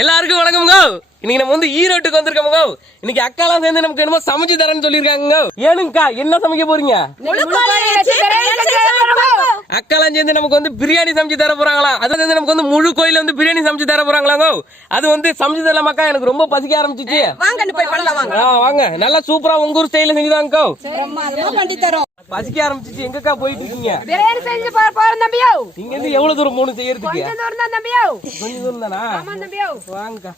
எல்லாருக்கும் வணக்கம்ங்க இன்னைக்கு நம்ம வந்து ஈரோட்டுக்கு வந்திருக்கோமுங்க இன்னைக்கு அக்காலாம் சேர்ந்து நமக்கு என்னமோ சமைச்சு தரேன்னு சொல்லியிருக்காங்க ஏனுங்கக்கா என்ன சமைக்க போறீங்க? அக்காலாம் சேர்ந்து நமக்கு வந்து பிரியாணி சமைச்சு தர போறாங்களா? அது வந்து நமக்கு வந்து முழு கோயில வந்து பிரியாணி சமைச்சு தர போறாங்களாங்க அது வந்து சமைச்சு தரலாமாக்கா? எனக்கு ரொம்ப பசிக்க ஆரம்பிச்சிச்சு. வாங்க நல்லா சூப்பரா உங்க ஊர் ஸ்டைல செஞ்சுதாங்கக்கா. பசிக்க ஆரம்பிச்சிச்சு. எங்கக்கா போயிட்டு இருக்கீங்க? பிரியாணி செஞ்சு போறோம் தம்பியோ. இங்க இருந்து எவ்வளவு தூரம் போகணும் செய்யறதுக்கு? கொஞ்சம் தூரம் தான் தம்பியோ. கொஞ்சம் தூரம் தானா? ஆமா தம்பியோ. வாங்கக்கா.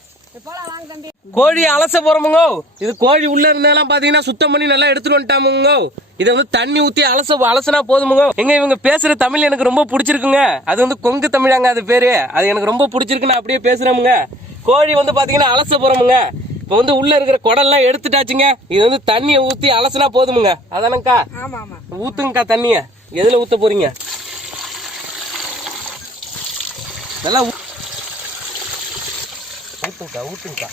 கோழி அலச போறோமுங்க. இது கோழி உள்ள இருந்தெல்லாம் பாத்தீங்கன்னா சுத்தம் பண்ணி நல்லா எடுத்துட்டு வந்துட்டாமுங்க. இதை வந்து தண்ணி ஊத்தி அலச அலசனா போதுமுங்க. எங்க இவங்க பேசுற தமிழ் எனக்கு ரொம்ப பிடிச்சிருக்குங்க. அது வந்து கொங்கு தமிழாங்க அது பேரு. அது எனக்கு ரொம்ப பிடிச்சிருக்கு நான் அப்படியே பேசுறேமுங்க. கோழி வந்து பாத்தீங்கன்னா அலச போறோமுங்க. இப்போ வந்து உள்ள இருக்கிற குடல்லாம் எடுத்துட்டாச்சுங்க. இது வந்து தண்ணியை ஊத்தி அலசனா போதுமுங்க. அதானக்கா ஆமா ஆமா ஊத்துங்கக்கா தண்ணிய. எதுல ஊத்த போறீங்க? நல்லா ஊத்துங்கக்கா ஊத்துங்கக்கா.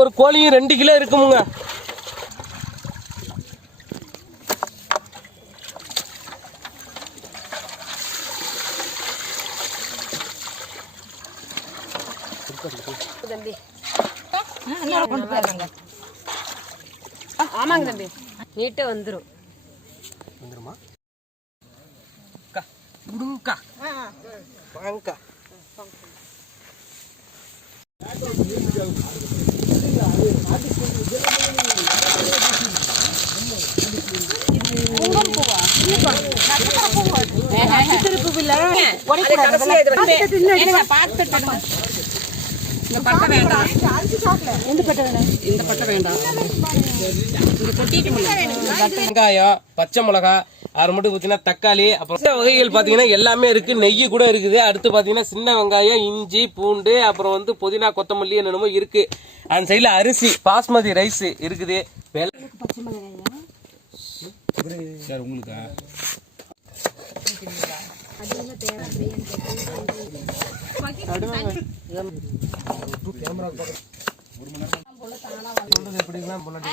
ஒரு கோழியும் ரெண்டு கிலோ இருக்குமுங்க தம்பி எல்லாரும் கொண்டு போயிடுறாங்க ஆமாங்க தம்பி நீட்டு வந்துரும். வந்துருமா? அக்கா விடுங்கக்கா வாங்கக்கா. வெங்காயம் பச்சை மிளகா அது மட்டும் பார்த்தீங்கன்னா தக்காளி அப்புறம் சின்ன வகைகள் பார்த்தீங்கன்னா எல்லாமே இருக்கு. நெய் கூட இருக்குது. அடுத்து பார்த்தீங்கன்னா சின்ன வெங்காயம் இஞ்சி பூண்டு அப்புறம் வந்து புதினா கொத்தமல்லி என்னென்னமோ இருக்கு. அந்த சைடில் அரிசி பாஸ்மதி ரைஸ் இருக்குது. வெள்ளை சொல்றது எப்படின்னா முன்னாடி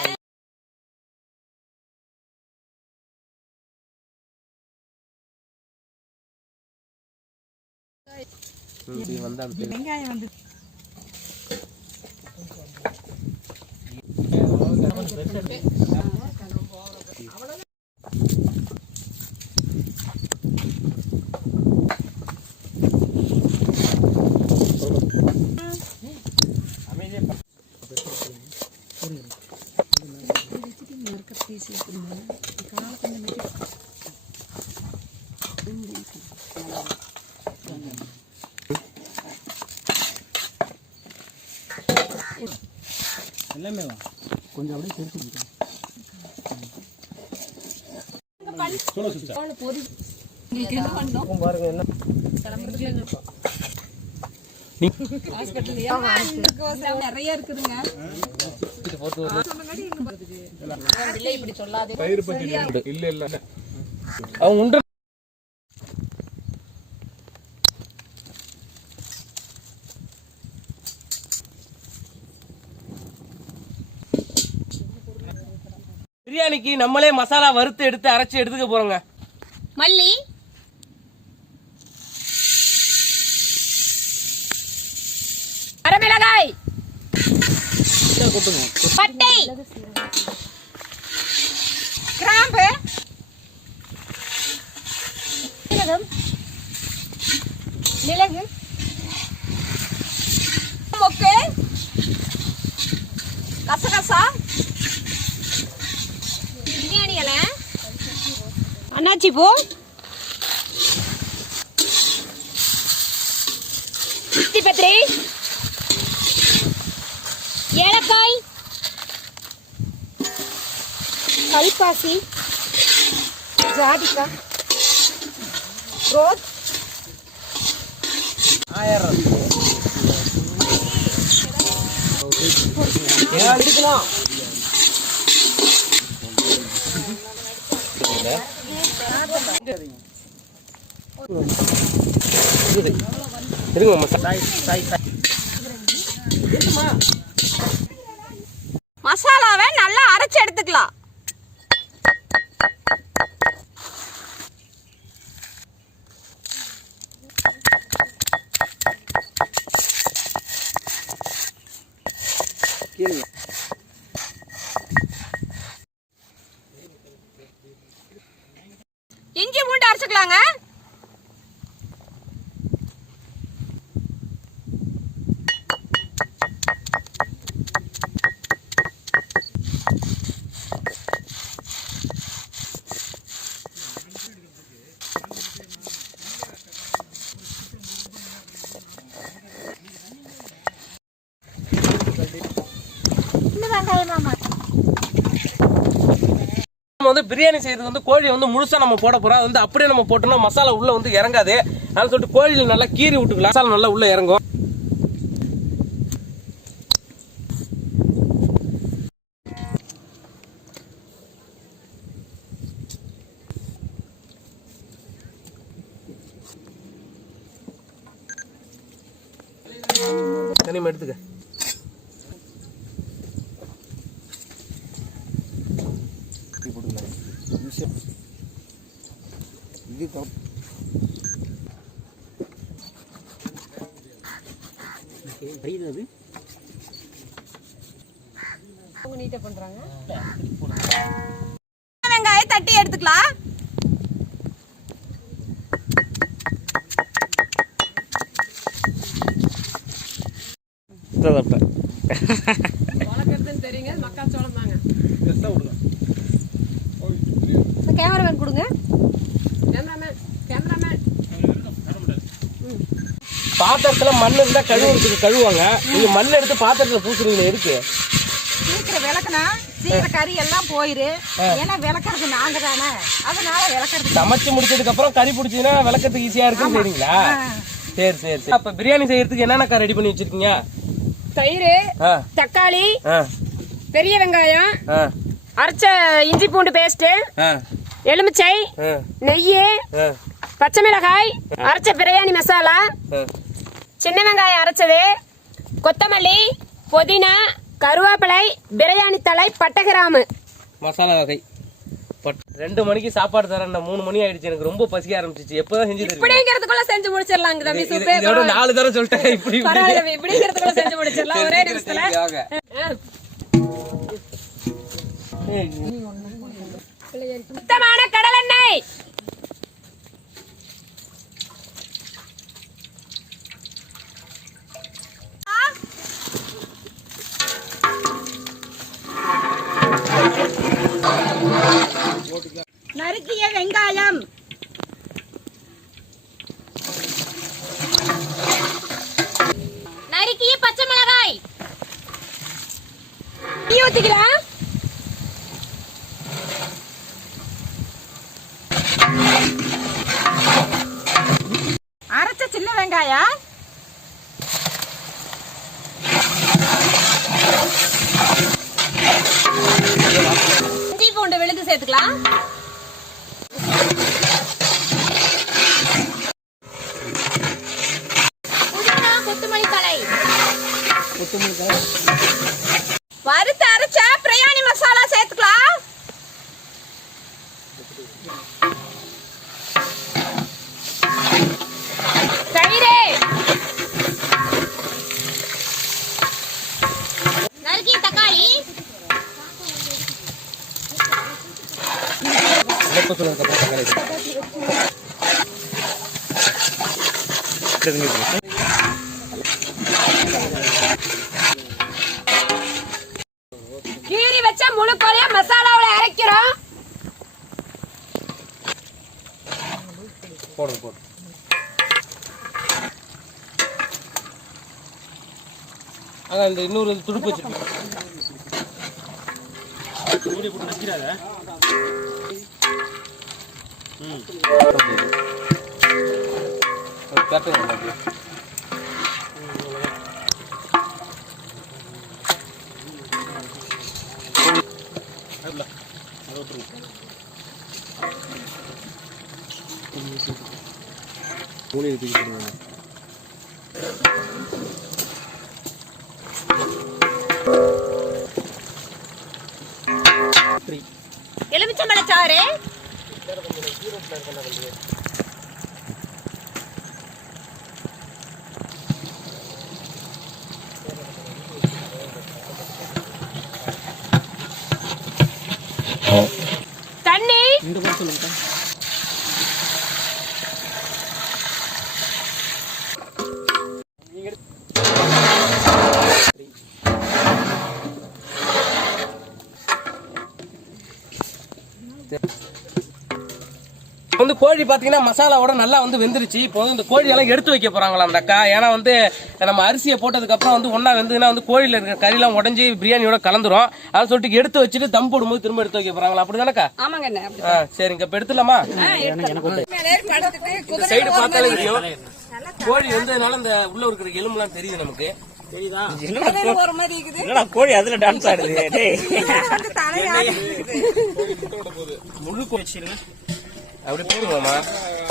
இப்படி வந்து அந்த side. நிறைய இருக்குதுங்க. இது போட்டு ஒரு- இப்படி சொல்லாதே. அவங்க உண்டு. பிரியாணிக்கு நம்மளே மசாலா வறுத்து எடுத்து அரைச்சு எடுத்துக்க போறோங்க. மல்லி. வரமிளகாய் பட்டை. கிராம்பு. மிளகு. மொக்கு கசகசா பிரியாணி இலை அன்னாச்சி பூ பத்திரி ஏலக்காய்? கல்பாசி? ஜாதிக்காய் ரோஸ்? எடுக்கலாம் இருங்க மசாலாவை நல்லா அரைச்சு எடுத்துக்கலாம். பூண்டு நம்ம வந்து பிரியாணி செய்யறது வந்து கோழி வந்து முழுசா நம்ம போட போறோம். அது வந்து அப்படியே நம்ம போட்டோம்னா மசாலா உள்ள வந்து இறங்காது. அதனால சொல்லிட்டு கோழியில் நல்லா கீறி விட்டுக்கலாம். மசாலா நல்லா உள்ள இறங்கும் கனிமா எடுத்துக்க இது தப்பு வெங்காயம் தட்டி எடுத்துக்கலாம். கேமராமேன் பாத்திரத்துல மண் இருந்தா கழுவுறதுக்கு கழுவாங்க நீங்க மண் எடுத்து பாத்திரத்துல பூசுறீங்க இருக்கு சீக்கிரம் விளக்குனா சீக்கிரம் கறி எல்லாம் போயிரு. ஏன்னா விளக்குறது நாங்க தானே. அதனால விளக்குறது சமைச்சு முடிச்சதுக்கு அப்புறம் கறி பிடிச்சதுன்னா விளக்கத்துக்கு ஈஸியா இருக்குன்னு சரிங்களா? சரி சரி சரி. அப்ப பிரியாணி செய்யறதுக்கு என்னென்னக்கா ரெடி பண்ணி வச்சிருக்கீங்க? தயிர் தக்காளி பெரிய வெங்காயம் அரைச்ச இஞ்சி பூண்டு பேஸ்ட் எலுமிச்சை நெய் பச்சை மிளகாய் அரைச்ச பிரியாணி மசாலா. சின்ன வெங்காயம் அரைச்சது கொத்தமல்லி புதினா கருவேப்பிலை பிரியாணி தலை பட்டை கிராமு மசாலா வகை. ரெண்டு மணிக்கு சாப்பாடு தரேன் மூணு மணி ஆயிடுச்சு. எனக்கு ரொம்ப பசிக்க ஆரம்பிச்சிச்சு. எப்பதான் செஞ்சு இப்படிங்கிறதுக்குள்ள செஞ்சு முடிச்சிடலாங்க தம்பி இது- இது- இதோட நாலு தடவை சொல்லிட்டேன். இப்படி இப்படிங்கிறதுக்குள்ள செஞ்சு முடிச்சிடலாம். ஒரே நிமிஷத்துல. சுத்தமான கடலெண்ணெய். சேர்த்துக்கலாம் எப்ப சொன்னதுக்கு தக்காளி கீறி வச்ச முழு கோழியா மசாலாவில் அரைக்கிறோம். போடுங்க போடு. அதான் இந்த இன்னொரு துடுப்பு வச்சிருக்கேன். மூலிகை தூக்கி போடுவாங்க எலுமிச்சம்பழச்சாறு. பேர் கொஞ்சம் தண்ணி! இந்த கூட சொல்லுங்க எலுமிச்சம்பழச்சாறு கோழி பாத்தீங்கன்னா மசாலாவோட நல்லா வந்து வெந்துருச்சு. இப்போ வந்து இந்த கோழி எல்லாம் எடுத்து வைக்க போறாங்களா அந்த அக்கா? ஏன்னா வந்து நம்ம அரிசியை போட்டதுக்கு அப்புறம் வந்து ஒண்ணா வெந்ததுன்னா வந்து கோழியில இருக்க கறிலாம் உடஞ்சி பிரியாணியோட கலந்துரும். அதை சொல்லிட்டு எடுத்து வச்சுட்டு தம் போடும்போது திரும்ப எடுத்து வைக்க போறாங்களா? அப்படிதானக்கா ஆமாங்க அண்ணே அப்படி ஆ சரிங்க. இப்ப எடுத்துலாமா இந்த சைடு பார்த்தாலே தெரியும். கோழி வந்ததுனால இந்த உள்ள இருக்கிற எலும்புலாம் தெரியுது நமக்கு. ஒரு மாதிரி இருக்குது என்னடா கோழி அதுல டான்ஸ் ஆடுது? வந்து முழு கோழி அப்படி போடுவோமா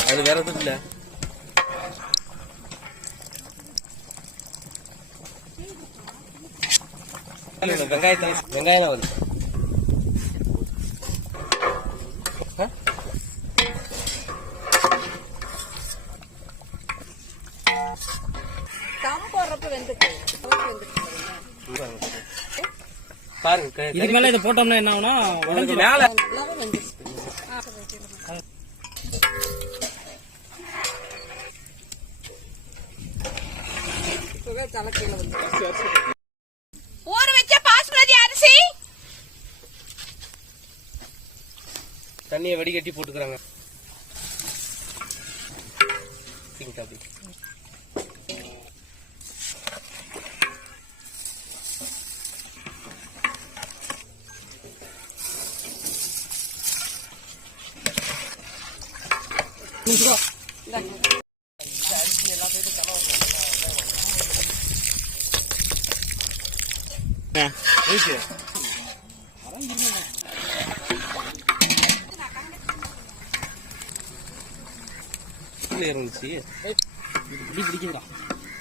அது வேற எதுவும் இல்ல. வெங்காயத்தை வெங்காயம் தான் வருது. பாருங்க இதுக்கு மேல இதை போட்டோம்னா என்ன ஆகும்னா உடைஞ்சு மேல ஊற வச்ச பாஸ்மதி அரிசி? தண்ணியை வடிகட்டி போட்டுக்கிறாங்க.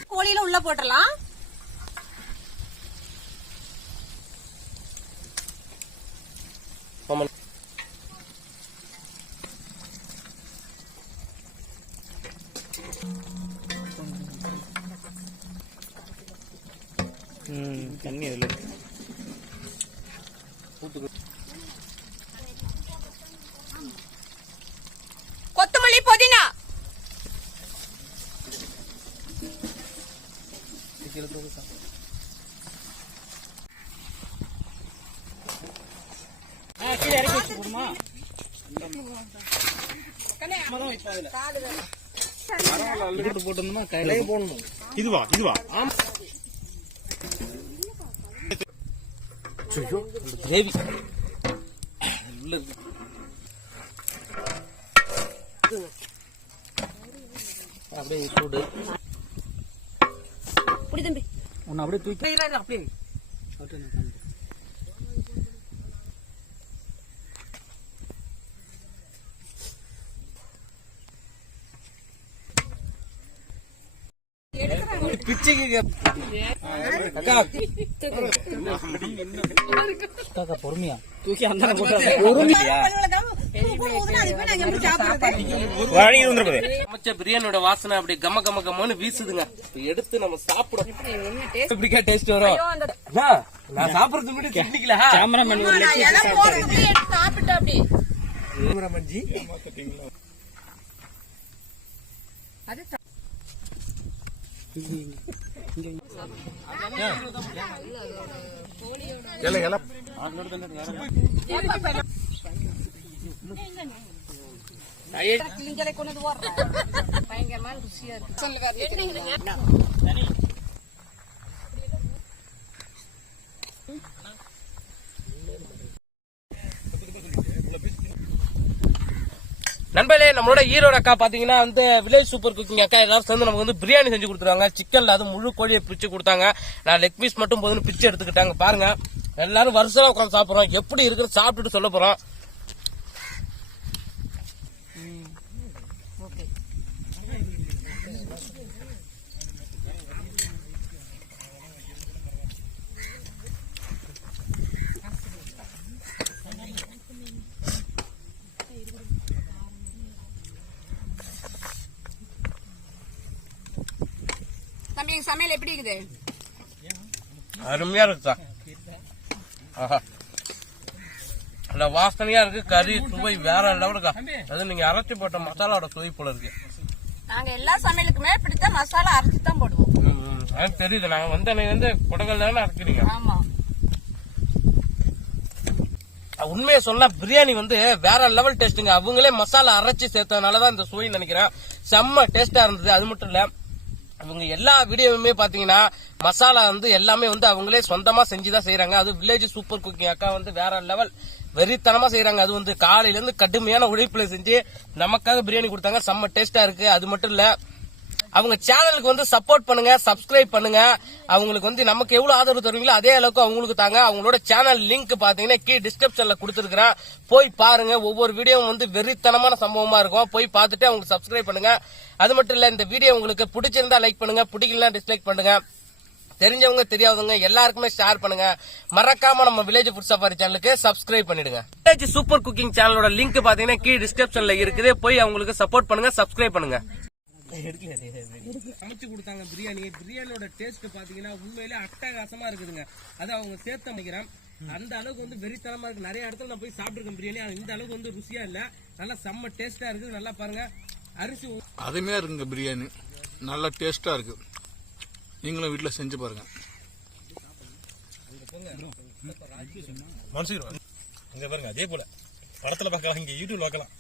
கோழியில உள்ள போட்டுறலாம். ஆமா தண்ணி அதுல கொத்தமல்லி புதினா. கீழே இறக்கி வச்சு போடுமா? இதுவா கிரேவி. உள்ள இருக்கு அப்படியே சூடு புடி தம்பி. ஒன்னு அப்படியே தூக்கி அப்படியே அக்கா. பொறுமையா. தூக்கி அந்த பிரியாணியோட வாசனை அப்படி கம கம கமன்னு வீசுதுங்க. எடுத்து நம்ம சாப்பிடும் எப்படிக்கா டேஸ்ட் வரும்? நான் சாப்பிடறதுக்கு முன்னாடி கிண்டிக்கல கேமராமேன் சாப்பிட்டு அப்படி. பயங்கரமான ருசியா இருக்கு. நண்பர்களே நம்மளோட ஈரோட அக்கா பாத்தீங்கன்னா வந்து வில்லேஜ் சூப்பர் குக்கிங் அக்கா எல்லாரும் சேர்ந்து நமக்கு வந்து பிரியாணி செஞ்சு கொடுத்துருவாங்க சிக்கன்ல அது முழு கோழியை பிரிச்சு கொடுத்தாங்க. நான் லெக் பீஸ் மட்டும் போதுன்னு பிரிச்சு எடுத்துக்கிட்டாங்க. பாருங்க எல்லாரும் வருஷமா உட்காந்து சாப்பிடுறோம். எப்படி இருக்குன்னு சாப்பிட்டுட்டு சொல்ல போறோம் தம்பி எங்க சமையல் எப்படி இருக்குது? அருமையா இருக்குதா? ஆஹா. அந்த வாசனையா இருக்கு கறி சுவை வேற லெவலுக்கா அது நீங்க அரைச்சி போட்ட மசாலாவோட சுவை போல இருக்கு. நாங்க எல்லா சமையலுக்குமே இப்படித்தான் மசாலா அரைச்சு தான் போடுவோம். எனக்கு தெரியுது. நாங்க வந்து அன்னைக்கு வந்து குடங்கள் தானே அரைக்கிறீங்க. ஆமா. உண்மையை சொன்னா பிரியாணி வந்து வேற லெவல் டேஸ்ட்டுங்க அவங்களே மசாலா அரைச்சு சேர்த்ததுனாலதான் இந்த சுவை நினைக்கிறேன். செம்ம டேஸ்டா இருந்தது. அது மட்டும் இல்ல அவங்க எல்லா வீடியோவுமே பாத்தீங்கன்னா மசாலா வந்து எல்லாமே வந்து அவங்களே சொந்தமா செஞ்சுதான் செய்யறாங்க அது வில்லேஜ் சூப்பர் குக்கிங் அக்கா வந்து வேற லெவல் வெறித்தனமா செய்யறாங்க அது வந்து காலையில இருந்து கடுமையான உழைப்புல செஞ்சு நமக்காக பிரியாணி கொடுத்தாங்க. செம்ம டேஸ்டா இருக்கு. அது மட்டும் இல்ல அவங்க சேனலுக்கு வந்து சப்போர்ட் பண்ணுங்க சப்ஸ்கிரைப் பண்ணுங்க. அவங்களுக்கு வந்து நமக்கு எவ்வளவு ஆதரவு தருவீங்களோ அதே அளவுக்கு அவங்களுக்கு தாங்க. அவங்களோட சேனல் லிங்க் பாத்தீங்கன்னா கீ டிஸ்கிரிப்ஷன்ல கொடுத்துருக்கிறேன். போய் பாருங்க. ஒவ்வொரு வீடியோவும் வந்து வெறித்தனமான சம்பவமா இருக்கும். போய் பார்த்துட்டு அவங்களுக்கு சப்ஸ்கிரைப் பண்ணுங்க. அது மட்டும் இல்ல இந்த வீடியோ உங்களுக்கு பிடிச்சிருந்தா லைக் பண்ணுங்க. பிடிக்கலாம் டிஸ்லைக் பண்ணுங்க. தெரிஞ்சவங்க தெரியாதவங்க எல்லாருக்குமே ஷேர் பண்ணுங்க. மறக்காம நம்ம வில்லேஜ் ஃபுட் சஃபாரி சேனலுக்கு சப்ஸ்கிரைப் பண்ணிடுங்க. வில்லேஜ் சூப்பர் குக்கிங் சேனலோட லிங்க் பாத்தீங்கன்னா கீ டிஸ்கிரிப்ஷன்ல இருக்குது. போய் அவங்களுக்கு சப்போர்ட் பண்ணுங்க சப்ஸ்கிரைப் பண்ணுங்க. சமைச்சு கொடுத்தாங்க பிரியாணி. பிரியாணியோட டேஸ்ட் பாத்தீங்கன்னா உண்மையிலே அட்டகாசமா இருக்குதுங்க. அது அவங்க சேர்த்து நினைக்கிறேன் அந்த அளவுக்கு வந்து வெறித்தனமா இருக்கு. நிறைய இடத்துல நான் போய் சாப்பிட்டுருக்கேன் பிரியாணி. ஆனா இந்த அளவுக்கு வந்து ருசியா இல்ல. நல்லா செம்ம டேஸ்டா இருக்குது. நல்லா பாருங்க. அரிசி அருமையாக இருக்குங்க பிரியாணி. நல்லா டேஸ்ட்டாக இருக்கு. நீங்களும் வீட்டில் செஞ்சு பாருங்க. மனசு இங்க பாருங்க அதே போல. படத்துல பார்க்கலாம். இங்க யூடியூப் பார்க்கலாம்.